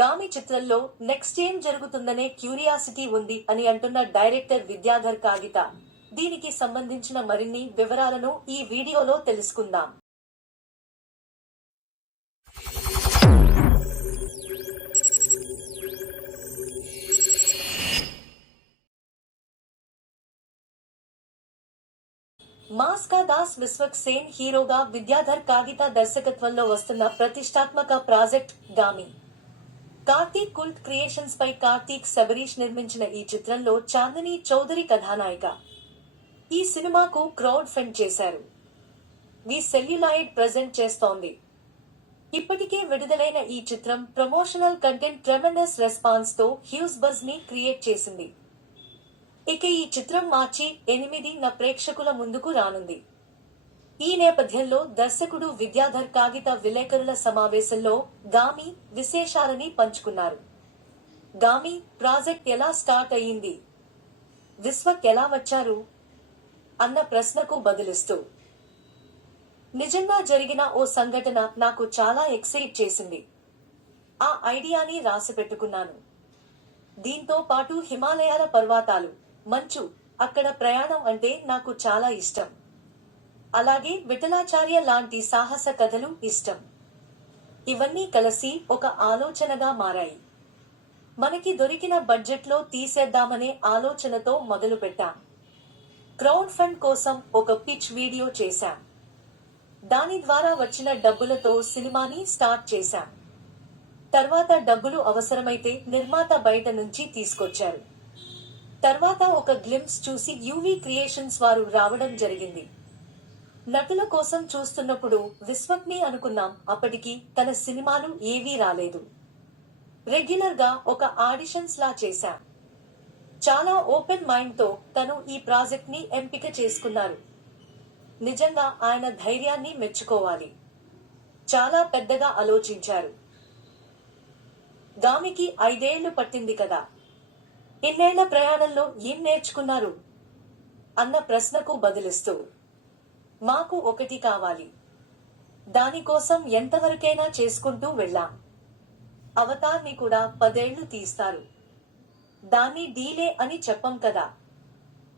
గామి చిత్రంలో నెక్స్ట్ ఏం జరుగుతుందనే క్యూరియాసిటీ ఉంది అని అంటున్న డైరెక్టర్ విద్యాధర్ కాగిత. దీనికి సంబంధించిన మరిన్ని వివరాలను ఈ వీడియోలో తెలుసుకుందాం. మాస్కా దాస్ విశ్వక్ సేన్ హీరోగా విద్యాధర్ కాగిత దర్శకత్వంలో వస్తున్న ప్రతిష్టాత్మక ప్రాజెక్ట్ గామి. కార్తీక్ కుల్ట్ క్రియేషన్స్ పై కార్తీక్ శబరీష్ నిర్మించిన ఈ చిత్రంలో చాందినీ చౌదరి కథానాయిక. ఈ సినిమాకు క్రౌడ్ ఫండ్ చేశారు. వి సెల్యులాయిడ్ ప్రెజెంట్ చేస్తోంది. ఇప్పటికే విడుదలైన ఈ చిత్రం ప్రమోషనల్ కంటెంట్ ట్రెమెండస్ రెస్పాన్స్ తో హ్యూజ్ బజ్ ని క్రియేట్ చేసింది. ఇక ఈ చిత్రం మార్చి 8న ప్రేక్షకుల ముందుకు రానుంది. ఈ నేపథ్యంలో దర్శకుడు విద్యాధర్ కాగిత విలేకరుల సమావేశంలో గామి విశేషాలని పంచుకున్నారు. గామి ప్రాజెక్ట్ ఎలా స్టార్ట్ అయ్యింది, విశ్వక్ ఎలా వచ్చారు అన్న ప్రశ్నకు బదులిస్తూ, నిజంగా జరిగిన ఓ సంఘటన నాకు చాలా ఎక్సైట్ చేసింది. ఆ ఐడియాని రాసిపెట్టుకున్నాను. దీంతో పాటు హిమాలయాల పర్వతాలు, మంచు, అక్కడ ప్రయాణం అంటే నాకు చాలా ఇష్టం. అలాగే విఠలాచార్య లాంటి సాహస కథలు ఇష్టం. ఇవన్నీ కలిసి ఒక ఆలోచనగా మారాయి. మనకి దొరికిన బడ్జెట్లో తీసేద్దామనే ఆలోచనతో మొదలుపెట్టాం. క్రౌడ్ ఫండ్ కోసం ఒక పిచ్ వీడియో చేశాం. దాని ద్వారా వచ్చిన డబ్బులతో సినిమాని స్టార్ట్ చేశాం. తర్వాత డబ్బులు అవసరమైతే నిర్మాత బయట నుంచి తీసుకొచ్చారు. తర్వాత ఒక గ్లింప్స్ చూసి యువి క్రియేషన్స్ వారు రావడం జరిగింది. నటుల కోసం చూస్తున్నప్పుడు విశ్వక్ ని అనుకున్నాం. అప్పటికి తన సినిమాలు ఏవీ రాలేదు. రెగ్యులర్ గా ఒక ఆడిషన్స్ లా చేశాం. చాలా ఓపెన్ మైండ్ తో తను ఈ ప్రాజెక్ట్ ని ఎంపిక చేసుకున్నారు. నిజంగా ఆయన ధైర్యాన్ని మెచ్చుకోవాలి. చాలా పెద్దగా ఆలోచించారు. గామికి 5 ఏళ్లు పట్టింది కదా. ఇన్నేళ్ల ప్రయాణంలో ఏం నేర్చుకున్నారు అన్న ప్రశ్నకు బదులిస్తూ, మాకు ఒకటి కావాలి. దానికోసం ఎంతవరకైనా చేసుకుంటూ వెళ్ళాం. అవతార్ ని కూడా 10 ఏళ్లు తీస్తారు. దాన్ని డీలే అని చెప్పం కదా.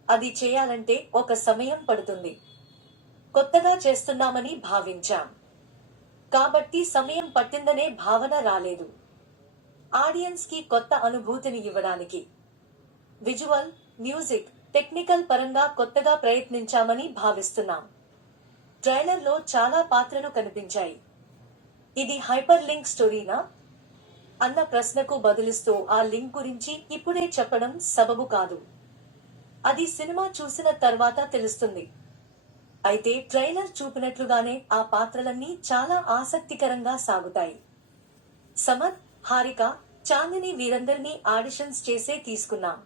అది చేయాలంటే ఒక సమయం పడుతుంది. కొత్తగా చేస్తున్నామని భావించాం. కాబట్టి సమయం పట్టిందనే భావన రాలేదు. ఆడియన్స్ కి కొత్త అనుభూతిని ఇవ్వడానికి విజువల్, మ్యూజిక్, టెక్నికల్ పరంగా కొత్తగా ప్రయత్నించామని భావిస్తున్నాం. ట్రైలర్ లో చాలా పాత్రలు కనిపించాయి. ఇది హైపర్ లింక్ స్టోరీనా అన్న ప్రశ్నకు బదులిస్తూ, ఆ లింక్ గురించి ఇప్పుడే చెప్పడం సబబు కాదు. అది సినిమా చూసిన తర్వాత తెలుస్తుంది. అయితే ట్రైలర్ చూపినట్లుగానే ఆ పాత్రలన్నీ చాలా ఆసక్తికరంగా సాగుతాయి. సమత్, హారిక, చాందిని వీరందరినీ ఆడిషన్స్ చేసే తీసుకున్నాం.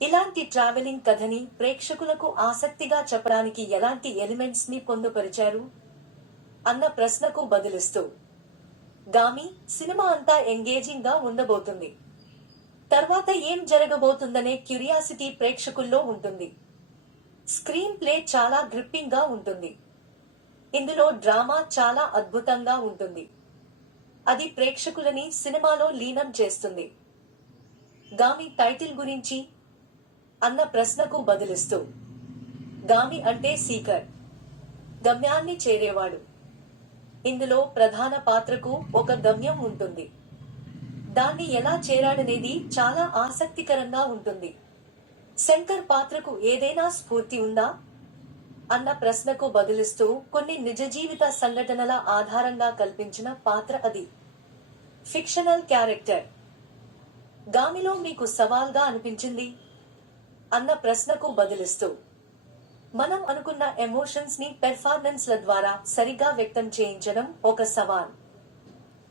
ఇలాంటి ట్రావెలింగ్ కథని ప్రేక్షకులకు ఆసక్తిగా చెప్పడానికి ఎలాంటి ఎలిమెంట్స్ ని పొందుపరిచారు అన్న ప్రశ్నకు బదులిస్తూ, గామి సినిమా అంతా ఎంగేజింగ్ గా ఉండబోతుంది. తర్వాత ఏం జరగబోతుందనే క్యూరియాసిటీ ప్రేక్షకుల్లో ఉంటుంది. స్క్రీన్ ప్లే చాలా గ్రిప్పింగ్ గా ఉంటుంది. ఇందులో డ్రామా చాలా అద్భుతంగా ఉంటుంది. అది ప్రేక్షకులని సినిమాలో లీనం చేస్తుంది. గామి టైటిల్ గురించి అన్న ప్రశ్నకు బదులిస్తూ, గామి అంటే సీకర్, గమ్యాన్ని చేరేవాడు. ఇందులో ప్రధాన పాత్రకు ఒక గమ్యం ఉంటుంది. దాన్ని ఎలా చేరాడనేది చాలా ఆసక్తికరంగా ఉంటుంది. శంకర్ పాత్రకు ఏదైనా స్ఫూర్తి ఉందా అన్న ప్రశ్నకు బదులిస్తూ, కొన్ని నిజ జీవిత సంఘటనల ఆధారంగా కల్పించిన పాత్ర అది. Fictional character. గామిలో మీకు సవాల్గా అనిపించింది అన్న ప్రశ్నకు బదులిస్తూ, మనం అనుకున్న ఎమోషన్స్ ని పెర్ఫార్మెన్స్ ల ద్వారా సరిగా వ్యక్తం చేయించడం ఒక సవాల్.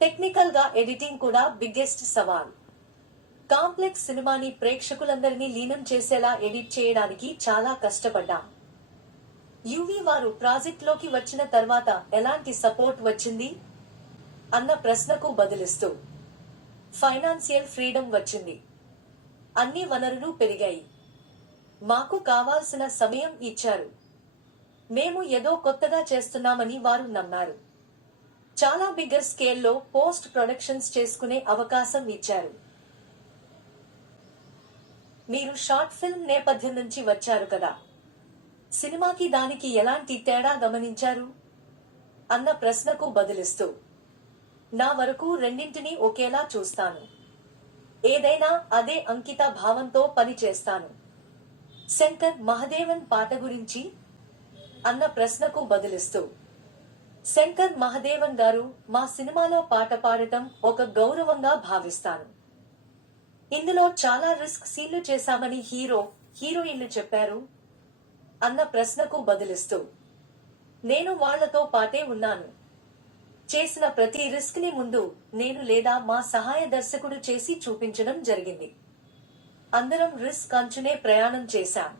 టెక్నికల్ గా ఎడిటింగ్ కూడా బిగ్గెస్ట్ సవాల్. కాంప్లెక్స్ సినిమాని ప్రేక్షకులందరినీ లీనం చేసేలా ఎడిట్ చేయడానికి చాలా కష్టపడ్డాం. యువి వారు ప్రాజెక్ట్ లోకి వచ్చిన తర్వాత ఎలాంటి సపోర్ట్ వచ్చింది అన్న ప్రశ్నకు బదులిస్తూ, ఫైనాన్షియల్ ఫ్రీడమ్ వచ్చింది. అన్ని వనరులు పెరిగాయి. మాకు కావాల్సిన సమయం ఇచ్చారు. మేము ఏదో కొత్తగా చేస్తున్నామని వారు నమ్మారు. చాలా బిగ్గర్ స్కేల్లో పోస్ట్ ప్రొడక్షన్స్ చేసుకునే అవకాశం ఇచ్చారు. మీరు షార్ట్ ఫిల్మ్ నేపథ్యం నుంచి వచ్చారు కదా, సినిమాకి దానికి ఎలాంటి తేడా గమనించారు అన్న ప్రశ్నకు బదులిస్తూ, నా వరకు రెండింటినీ ఒకేలా చూస్తాను. ఏదైనా అదే అంకిత భావంతో పని చేస్తాను. శంకర్ మహదేవన్ పాట గురించి అన్న ప్రశ్నకు బదులిస్తూ, శంకర్ మహదేవన్ గారు మా సినిమాలో పాట పాడటం ఒక గౌరవంగా భావిస్తాను. ఇందులో చాలా రిస్క్ సీన్లు చేశామని హీరోయిన్లు చెప్పారు అన్న ప్రశ్నకు బదులిస్తూ, నేను వాళ్లతో పాటే ఉన్నాను. చేసిన ప్రతి రిస్క్ ని ముందు నేను లేదా మా సహాయ దర్శకుడు చేసి చూపించడం జరిగింది. అందరం రిస్క్ అంచునే ప్రయాణం చేశాం.